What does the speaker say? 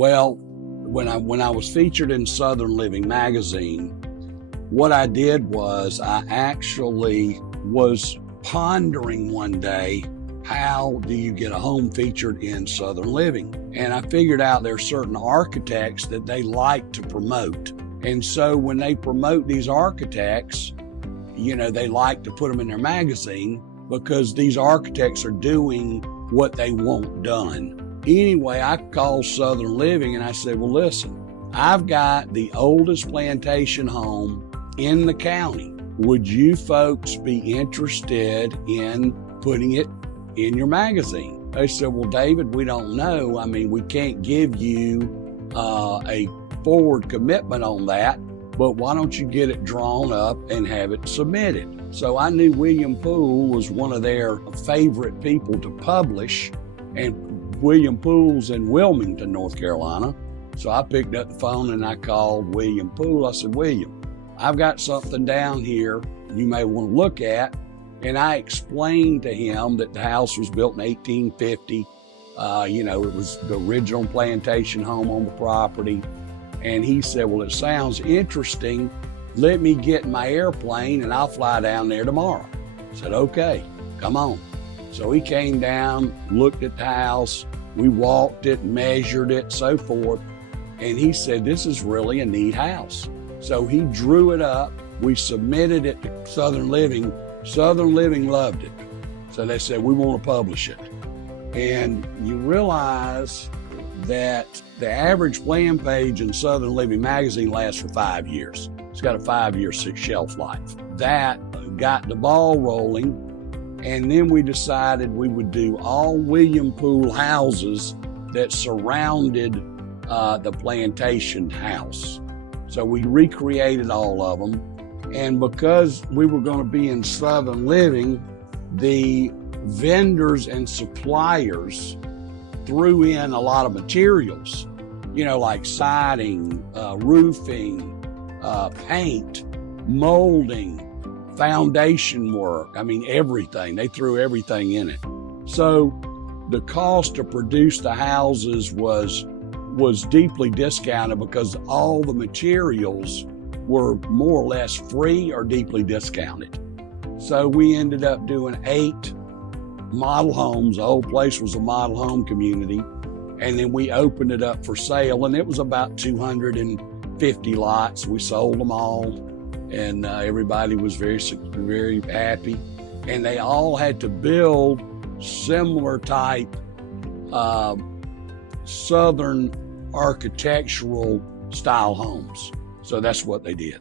Well, when I was featured in Southern Living magazine, what I did was I actually was pondering one day, how do you get a home featured in Southern Living? And I figured out there are certain architects that they like to promote. And so when they promote these architects, they like to put them in their magazine because these architects are doing what they want done. Anyway, I called Southern Living and I said, well, listen, I've got the oldest plantation home in the county. Would you folks be interested in putting it in your magazine? They said, well, David, we don't know. I mean, we can't give you a forward commitment on that, but why don't you get it drawn up and have it submitted? So I knew William Poole was one of their favorite people to publish, and William Poole's in Wilmington, North Carolina. So I picked up the phone and I called William Poole. I said, William, I've got something down here you may want to look at. And I explained to him that the house was built in 1850. It was the original plantation home on the property. And he said, well, it sounds interesting. Let me get in my airplane and I'll fly down there tomorrow. I said, okay, come on. So he came down, looked at the house. We walked it, measured it, so forth. And he said, this is really a neat house. So he drew it up. We submitted it to Southern Living. Southern Living loved it. So they said, we want to publish it. And you realize that the average plan page in Southern Living magazine lasts for 5 years. It's got a 5-year shelf life. That got the ball rolling. And then we decided we would do all William Poole houses that surrounded the plantation house. So we recreated all of them. And because we were going to be in Southern Living, the vendors and suppliers threw in a lot of materials, like siding, roofing, paint, molding, foundation work. I mean, everything. They threw everything in it. So the cost to produce the houses was deeply discounted because all the materials were more or less free or deeply discounted. So we ended up doing 8 model homes. The whole place was a model home community. And then we opened it up for sale, and it was about 250 lots. We sold them all, and everybody was very, very happy. And they all had to build similar type Southern architectural style homes. So that's what they did.